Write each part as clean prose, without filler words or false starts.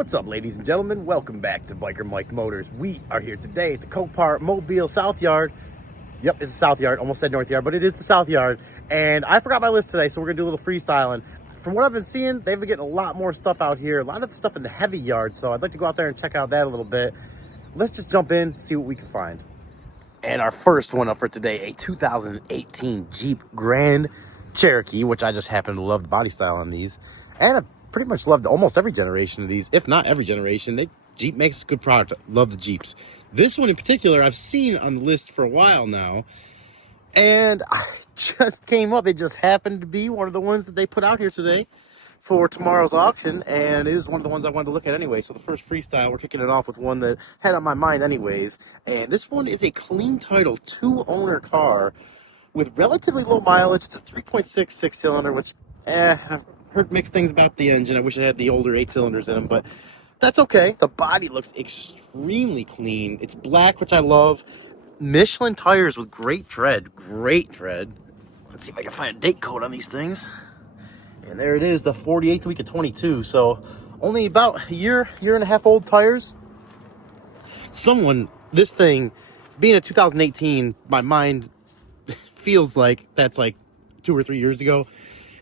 What's up, ladies and gentlemen? Welcome back to Biker Mike Motors. We are here today at the Copart Mobile South Yard. Yep, it's the South Yard. Almost said North Yard, but it is the South Yard. And I forgot my list today, so we're going to do a little freestyling. From what I've been seeing, they've been getting a lot more stuff out here. A lot of stuff in the heavy yard, so I'd like to go out there and check out that a little bit. Let's just jump in, see what we can find. And our first one up for today, a 2018 Jeep Grand Cherokee, which I just happen to love the body style on these. And I've pretty much loved almost every generation of these, if not every generation. Jeep makes a good product. Love the Jeeps. This one in particular, I've seen on the list for a while now. And I just came up. It just happened to be one of the ones that they put out here today for tomorrow's auction. And it is one of the ones I wanted to look at anyway. So the first freestyle, we're kicking it off with one that had on my mind anyways. And this one is a clean title 2-owner car with relatively low mileage. It's a 3.6 6-cylinder, which, I've heard mixed things about the engine. I wish it had the older 8 cylinders in them, but that's okay. The body looks extremely clean. It's black, which I love. Michelin tires with great tread. Great tread. Let's see if I can find a date code on these things. And there it is, the 48th week of 22. So only about a year and a half old tires. This thing, being a 2018, my mind feels like that's like 2 or 3 years ago.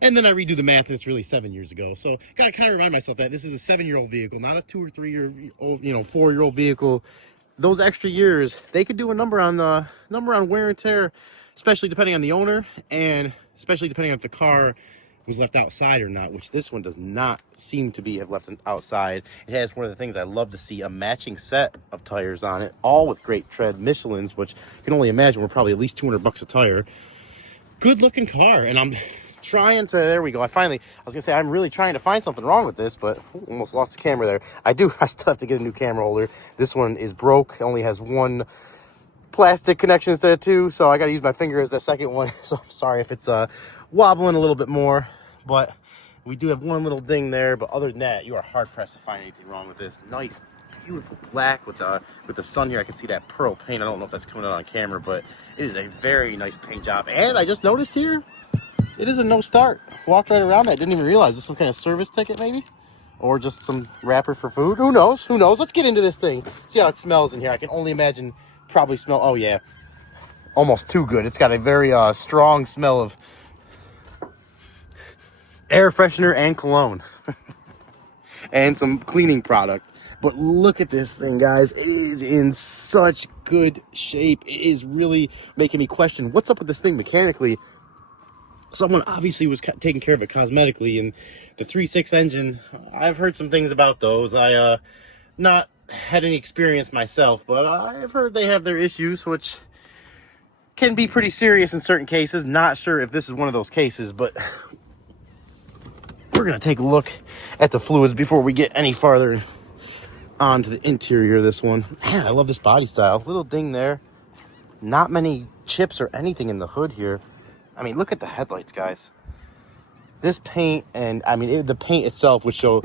And then I redo the math, and it's really 7 years ago. So gotta kind of remind myself that this is a 7-year-old vehicle, not a 2 or 3 year old, 4-year-old vehicle. Those extra years, they could do a number on wear and tear, especially depending on the owner, and especially depending on if the car was left outside or not, which this one does not seem to have left outside. It has one of the things I love to see, a matching set of tires on it, all with great tread, Michelins, which I can only imagine were probably at least $200 a tire. Good looking car, and I'm trying to, there we go. I was gonna say, I'm really trying to find something wrong with this, but almost lost the camera there. I still have to get a new camera holder. This one is broke. It only has one plastic connection instead of two, so I gotta use my finger as the second one. So I'm sorry if it's wobbling a little bit more, but we do have one little ding there. But other than that, you are hard pressed to find anything wrong with this. Nice, beautiful black with the sun here. I can see that pearl paint. I don't know if that's coming out on camera, but it is a very nice paint job. And I just noticed here, it is a no start. Walked right around that. Didn't even realize this is some kind of service ticket maybe, or just some wrapper for food. Who knows? Who knows? Let's get into this thing. See how it smells in here. I can only imagine. Probably smell. Oh yeah, almost too good. It's got a very strong smell of air freshener and cologne, and some cleaning product. But look at this thing, guys. It is in such good shape. It is really making me question what's up with this thing mechanically. Someone obviously was taking care of it cosmetically, and the 3.6 engine, I've heard some things about those. I not had any experience myself, but I've heard they have their issues, which can be pretty serious in certain cases. Not sure if this is one of those cases, but we're gonna take a look at the fluids before we get any farther onto the interior of this one. Man, I love this body style. Little ding there. Not many chips or anything in the hood here. I mean, look at the headlights, guys. This paint, and I mean, the paint itself would show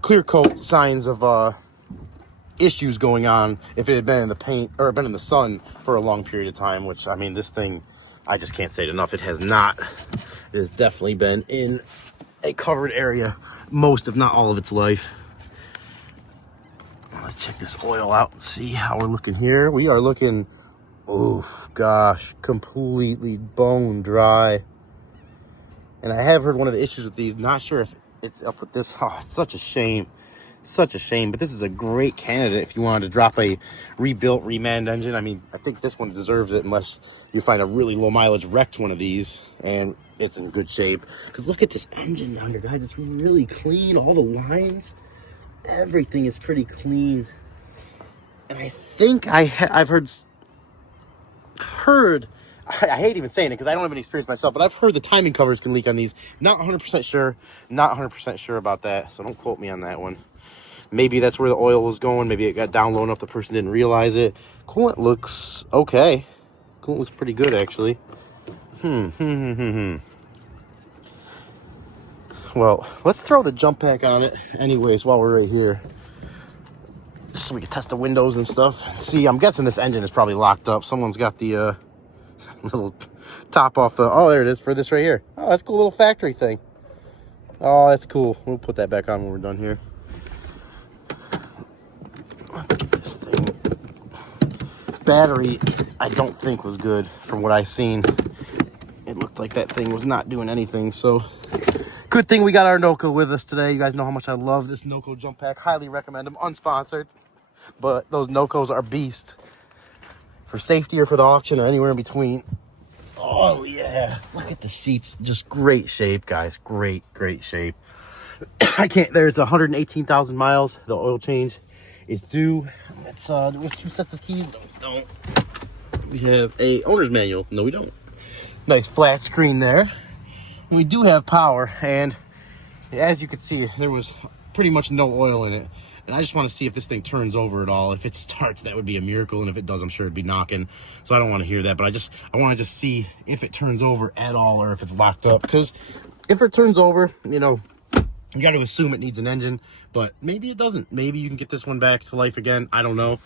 clear coat signs of issues going on if it had been in the paint or been in the sun for a long period of time, which, I mean, this thing, I just can't say it enough. It has not. It has definitely been in a covered area most, if not all, of its life. Let's check this oil out and see how we're looking here. We are looking, oof, gosh, completely bone dry. And I have heard one of the issues with these, not sure if it's up with this. Oh, it's such a shame. Such a shame. But this is a great candidate if you wanted to drop a rebuilt, remanned engine. I mean, I think this one deserves it unless you find a really low mileage wrecked one of these and it's in good shape. Because look at this engine down here, guys. It's really clean. All the lines, everything is pretty clean. And I think I've heard, I hate even saying it because I don't have any experience myself, but I've heard the timing covers can leak on these. Not 100% sure. Not 100% sure about that, so don't quote me on that one. Maybe that's where the oil was going. Maybe it got down low enough the person didn't realize it. Coolant looks okay. Coolant looks pretty good, actually. Well, let's throw the jump pack on it anyways while we're right here, just so we can test the windows and stuff. See, I'm guessing this engine is probably locked up. Someone's got the little top off the, oh, there it is for this right here. Oh, that's a cool little factory thing. Oh, that's cool. We'll put that back on when we're done here. battery, I don't think was good from what I seen. It looked like that thing was not doing anything. So good thing we got our NOCO with us today. You guys know how much I love this NOCO jump pack. Highly recommend them. Unsponsored, but those NOCOs are beast for safety or for the auction or anywhere in between. Oh yeah, look at the seats. Just great shape, guys. Great shape. I can't, there's 118,000 miles. The oil change is due. It's we have 2 sets of keys. No, we don't. We have a owner's manual. No, we don't. Nice flat screen there. And we do have power, and as you can see, there was pretty much no oil in it. And I just want to see if this thing turns over at all. If it starts, that would be a miracle, and if it does, I'm sure it'd be knocking. So I don't want to hear that, but I want to just see if it turns over at all or if it's locked up. Because if it turns over, you know, you got to assume it needs an engine, but maybe it doesn't. Maybe you can get this one back to life again. I don't know.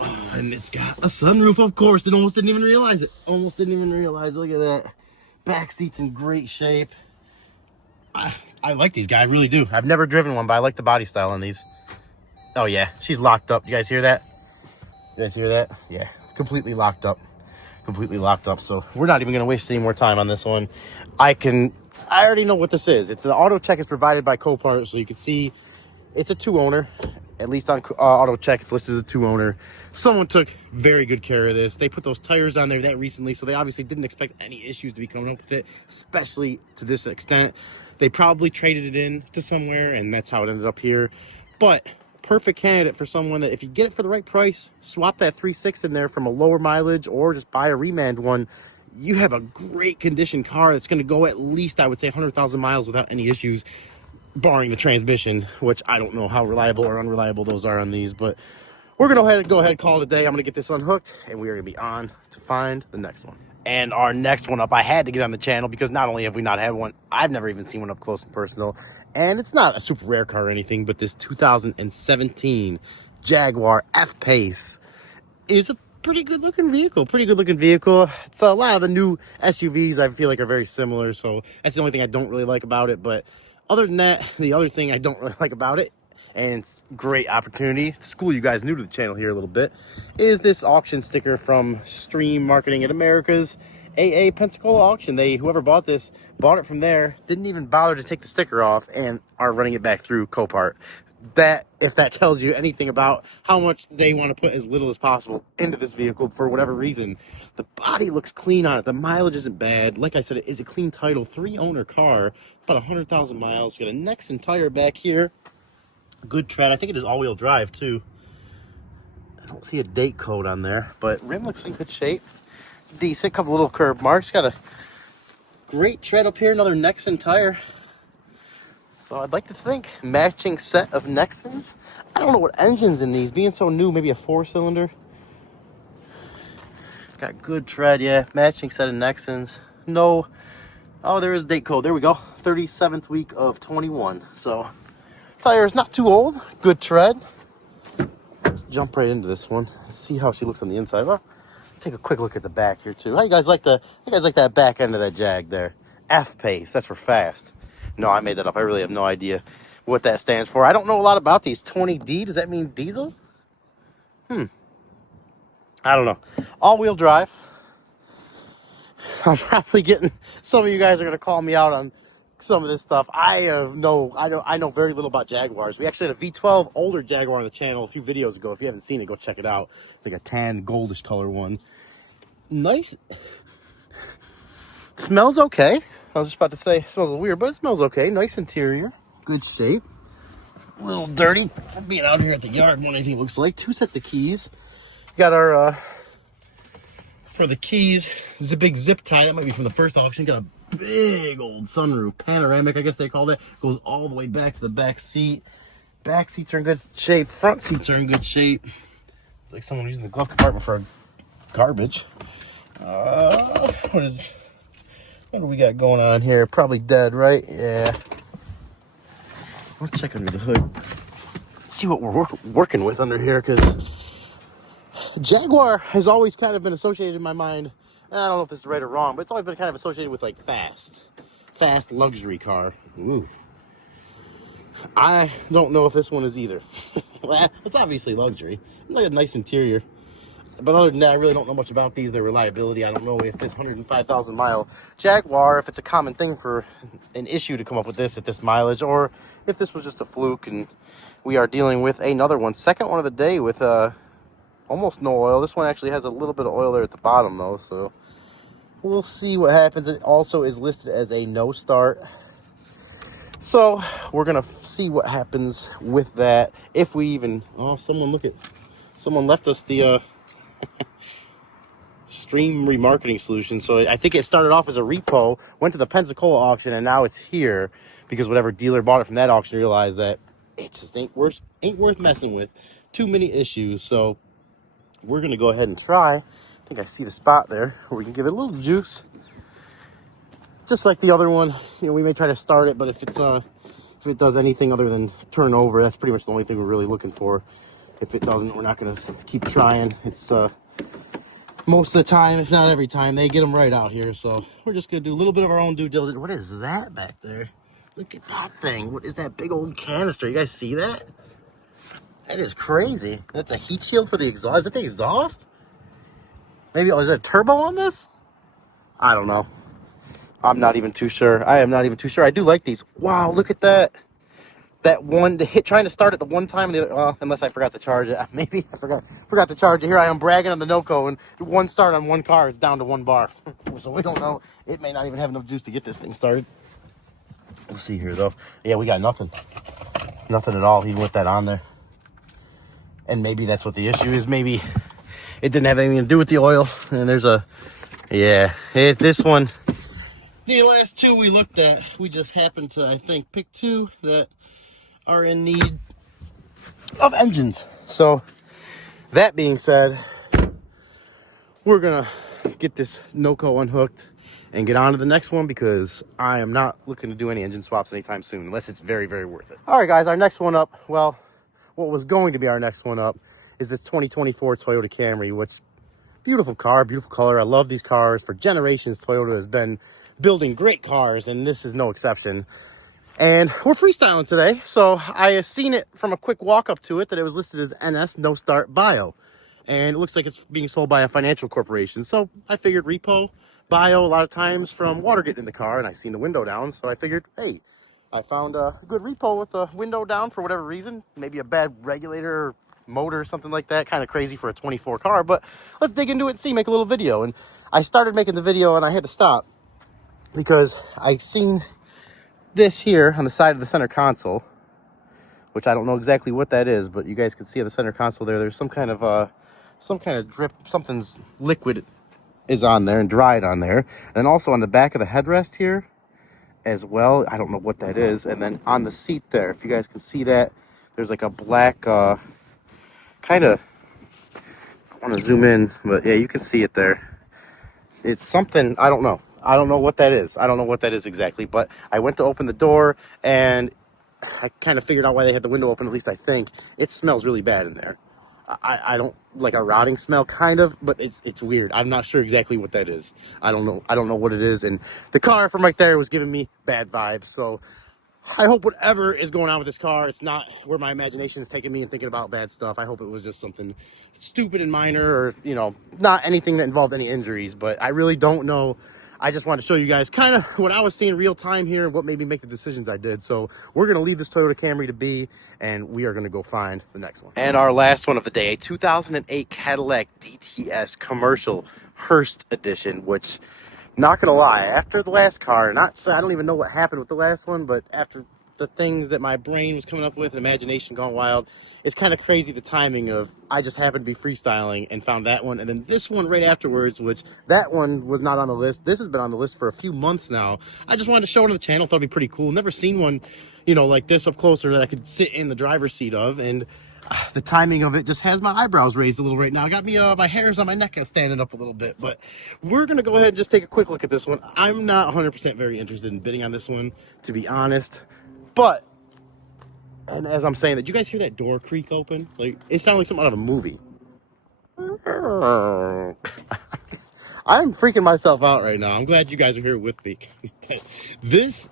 Oh, and it's got a sunroof, of course. It almost didn't even realize it. Almost didn't even realize. Look at that. Back seat's in great shape. I like these guys. I really do. I've never driven one, but I like the body style on these. Oh, yeah. She's locked up. You guys hear that? You guys hear that? Yeah. Completely locked up. Completely locked up. So we're not even going to waste any more time on this one. I already know what this is. It's an auto check is provided by Copart, so you can see it's a 2-owner. At least on auto check, it's listed as a 2-owner. Someone took very good care of this. They put those tires on there that recently, so they obviously didn't expect any issues to be coming up with it, especially to this extent. They probably traded it in to somewhere, and that's how it ended up here. But perfect candidate for someone that if you get it for the right price, swap that 3.6 in there from a lower mileage or just buy a remand one, you have a great condition car that's going to go at least, I would say, 100,000 miles without any issues, barring the transmission, which I don't know how reliable or unreliable those are on these. But we're going to go ahead and call it a day. I'm going to get this unhooked, and we are going to be on to find the next one. And our next one up, I had to get on the channel because not only have we not had one, I've never even seen one up close and personal. And it's not a super rare car or anything, but this 2017 Jaguar F-Pace is a pretty good looking vehicle. It's a lot of the new SUVs I feel like are very similar, so that's the only thing I don't really like about it. But other than that, the other thing I don't really like about it, and it's a great opportunity to school you guys new to the channel here a little bit, is this auction sticker from Stream Marketing at America's AA Pensacola auction. Whoever bought this bought it from there, didn't even bother to take the sticker off, and are running it back through Copart. That, if that tells you anything about how much they want to put as little as possible into this vehicle for whatever reason. The body looks clean on it. The mileage isn't bad. Like I said, it is a clean title, 3-owner car, about 100,000 miles. Got a Nexen tire back here. Good tread. I think it is all-wheel drive too. I don't see a date code on there, but rim looks in good shape. Decent. Couple little curb marks. Got a great tread up here. Another Nexen tire. So I'd like to think matching set of Nexens. I don't know what engine's in these. Being so new, maybe a 4-cylinder. Got good tread, yeah. Matching set of Nexens. No. Oh, there is date code. There we go. 37th week of 21. So tire's not too old. Good tread. Let's jump right into this one. See how she looks on the inside. Well, take a quick look at the back here too. How you guys like that back end of that Jag there? F-Pace. That's for fast. No, I made that up. I really have no idea what that stands for. I don't know a lot about these. 20D, does that mean diesel? I don't know. All-wheel drive. I'm probably getting, some of you guys are going to call me out on some of this stuff. I know very little about Jaguars. We actually had a V12 older Jaguar on the channel a few videos ago. If you haven't seen it, go check it out. Like a tan goldish color one. Nice. Smells okay. I was just about to say, it smells a little weird, but it smells okay. Nice interior. Good shape. A little dirty from being out here at the yard, what anything looks like. 2 sets of keys. Got our, for the keys, this is a big zip tie. That might be from the first auction. Got a big old sunroof. Panoramic, I guess they call that. Goes all the way back to the back seat. Back seats are in good shape. Front seats are in good shape. It's like someone using the glove compartment for garbage. What do we got going on here? Probably dead, right? Yeah. Let's check under the hood. See what we're working with under here, because Jaguar has always kind of been associated in my mind. I don't know if this is right or wrong, but it's always been kind of associated with like fast luxury car. Ooh. I don't know if this one is either. Well, it's obviously luxury. Like a nice interior. But other than that, I really don't know much about these, their reliability. I don't know if this 105,000 mile Jaguar, if it's a common thing for an issue to come up with this at this mileage, or if this was just a fluke and we are dealing with another one. Second one of the day with almost no oil. This one actually has a little bit of oil there at the bottom though, so we'll see what happens. It also is listed as a no start. So we're gonna see what happens with that. If we even, oh, someone left us the stream remarketing solution. So I think it started off as a repo, went to the Pensacola auction, and now it's here because whatever dealer bought it from that auction realized that it just ain't worth messing with. Too many issues. So we're gonna go ahead and try. I think I see the spot there where we can give it a little juice, just like the other one. You know, we may try to start it, but if it does anything other than turn over, that's pretty much the only thing we're really looking for. If it doesn't, we're not gonna keep trying. It's most of the time, if not every time, they get them right out here. So we're just gonna do a little bit of our own due diligence. What is that back there? Look at that thing. What is that big old canister? You guys see that? That is crazy. That's a heat shield for the exhaust. Is that the exhaust? Maybe, oh, is there a turbo on this? I don't know. I'm not even too sure. I am not even too sure. I do like these. Wow, look at that. That one, trying to start it the one time, and the other, well, unless I forgot to charge it. Maybe I forgot to charge it. Here I am bragging on the NOCO, and one start on one car, it's down to 1 bar. So we don't know. It may not even have enough juice to get this thing started. We'll see here, though. Yeah, we got nothing. Nothing at all, even with that on there. And maybe that's what the issue is. Maybe it didn't have anything to do with the oil. And there's a, yeah, this one. The last two we looked at, we just happened to, I think, pick two that are in need of engines. So that being said, we're gonna get this NOCO unhooked and get on to the next one, because I am not looking to do any engine swaps anytime soon, unless it's very, very worth it. All right, guys, our next one up, well, what was going to be our next one up is this 2024 Toyota Camry, which, beautiful car, beautiful color. I love these cars. For generations, Toyota has been building great cars, and this is no exception. And we're freestyling today, so I have seen it from a quick walk up to it that it was listed as NS No Start Bio, and it looks like it's being sold by a financial corporation. So I figured repo, bio, a lot of times from water getting in the car, and I seen the window down, so I figured, hey, I found a good repo with the window down for whatever reason, maybe a bad regulator or motor or something like that. Kind of crazy for a 24 car, but let's dig into it and see, make a little video. And I started making the video and I had to stop because I seen this here on the side of the center console, which I don't know exactly what that is, but you guys can see on the center console there's some kind of drip, something's liquid is on there and dried on there. And also on the back of the headrest here as well, I don't know what that is. And then on the seat there, if you guys can see that, there's like a black kind of, I want to zoom in, but yeah, you can see it there. It's something, I don't know what that is. I don't know what that is exactly, but I went to open the door and I kind of figured out why they had the window open. At least I think it smells really bad in there. I don't like a rotting smell, kind of, but it's weird. I'm not sure exactly what that is. I don't know what it is. And the car from right there was giving me bad vibes. So I hope whatever is going on with this car, it's not where my imagination is taking me and thinking about bad stuff. I hope it was just something stupid and minor, or, you know, not anything that involved any injuries, but I really don't know. I just wanted to show you guys kind of what I was seeing real time here and what made me make the decisions I did. So we're going to leave this Toyota Camry to be, and we are going to go find the next one. And our last one of the day, a 2008 Cadillac DTS commercial Hearse edition, which, not gonna lie, after the last car, I don't even know what happened with the last one, but after the things that my brain was coming up with and imagination gone wild, it's kind of crazy the timing of, I just happened to be freestyling and found that one, and then this one right afterwards, which that one was not on the list. This has been on the list for a few months now. I just wanted to show it on the channel, thought it'd be pretty cool. Never seen one, you know, like this up closer that I could sit in the driver's seat of, and the timing of it just has my eyebrows raised a little right now. Got me my hairs on my neck standing up a little bit. But we're gonna go ahead and just take a quick look at this one. I'm not 100% very interested in bidding on this one, to be honest. But, and as I'm saying that, did you guys hear that door creak open? Like, it sounded like something out of a movie. I'm freaking myself out right now. I'm glad you guys are here with me. This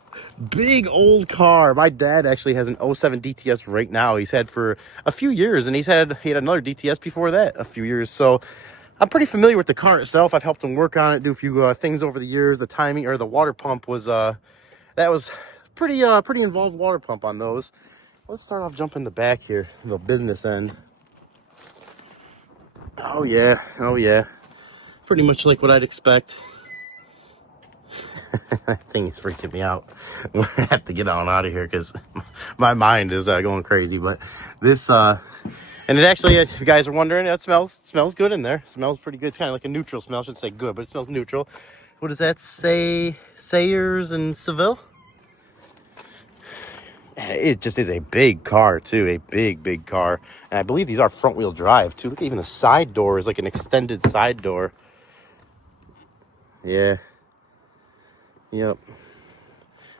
big old car, my dad actually has an 07 DTS right now. He's had for a few years, and he had another DTS before that a few years. So I'm pretty familiar with the car itself. I've helped them work on it, do a few things over the years. The timing or the water pump was that was pretty involved water pump on those. Let's start off jumping the back here, the business end. Oh yeah, oh yeah. Pretty much like what I'd expect. That thing is freaking me out. We're gonna have to get on out of here because my mind is going crazy. But this and it actually, if you guys are wondering, it smells good in there. It smells pretty good. It's kind of like a neutral smell. I should say good, but it smells neutral. What does that say? Sayers and Seville? It just is a big car too, a big car. And I believe these are front wheel drive too. Look, even the side door is like an extended side door. Yeah. Yep.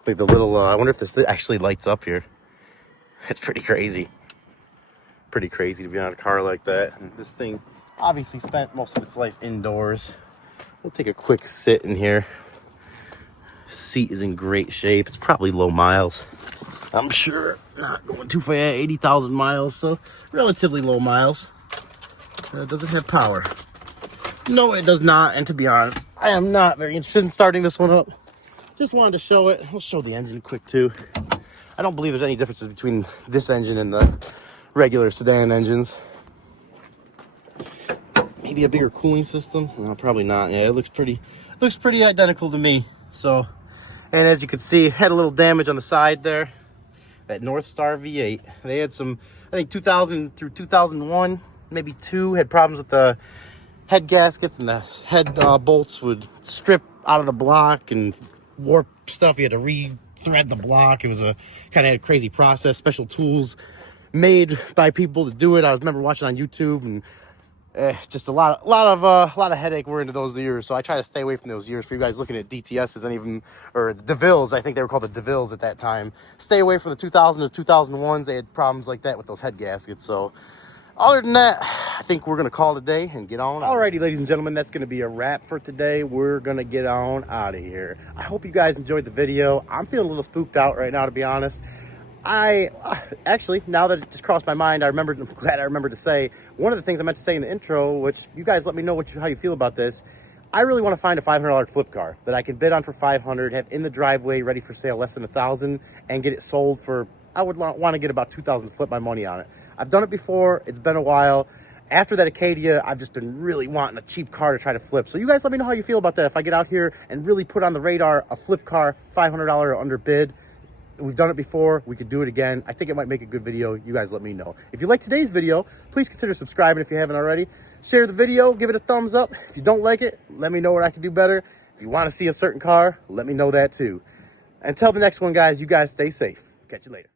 Like the little, I wonder if this actually lights up here. It's pretty crazy. Pretty crazy to be on a car like that. And this thing obviously spent most of its life indoors. We'll take a quick sit in here. Seat is in great shape. It's probably low miles, I'm sure. Not going too far, 80,000 miles, so relatively low miles. Does it have power? No, it does not. And to be honest, I am not very interested in starting this one up. Just wanted to show it. We'll show the engine quick too. I don't believe there's any differences between this engine and the regular sedan engines. Maybe a bigger cooling system? No, probably not. Yeah, it looks pretty identical to me. So, and as you can see, had a little damage on the side there. That North Star V8. They had some, I think 2000 through 2001, maybe 2, had problems with the head gaskets, and the head bolts would strip out of the block and warp stuff. You had to re-thread the block. It was a kind of a crazy process. Special tools made by people to do it. I remember watching on YouTube, and just a lot of headache were into those years. So I try to stay away from those years. For you guys looking at DTSs and even, or the DeVilles, I think they were called the DeVilles at that time. Stay away from the 2000 to 2001s. They had problems like that with those head gaskets. So other than that, I think we're going to call it a day and get on. Alrighty, ladies and gentlemen, that's going to be a wrap for today. We're going to get on out of here. I hope you guys enjoyed the video. I'm feeling a little spooked out right now, to be honest. I actually, now that it just crossed my mind, I'm glad I remembered to say one of the things I meant to say in the intro, which you guys let me know how you feel about this. I really want to find a $500 flip car that I can bid on for $500, have in the driveway, ready for sale, less than $1,000, and get it sold for, I would want to get about $2,000 to flip my money on it. I've done it before. It's been a while. After that Acadia, I've just been really wanting a cheap car to try to flip. So you guys let me know how you feel about that. If I get out here and really put on the radar a flip car, $500 or under bid. We've done it before. We could do it again. I think it might make a good video. You guys let me know. If you like today's video, please consider subscribing if you haven't already. Share the video. Give it a thumbs up. If you don't like it, let me know what I can do better. If you want to see a certain car, let me know that too. Until the next one, guys, you guys stay safe. Catch you later.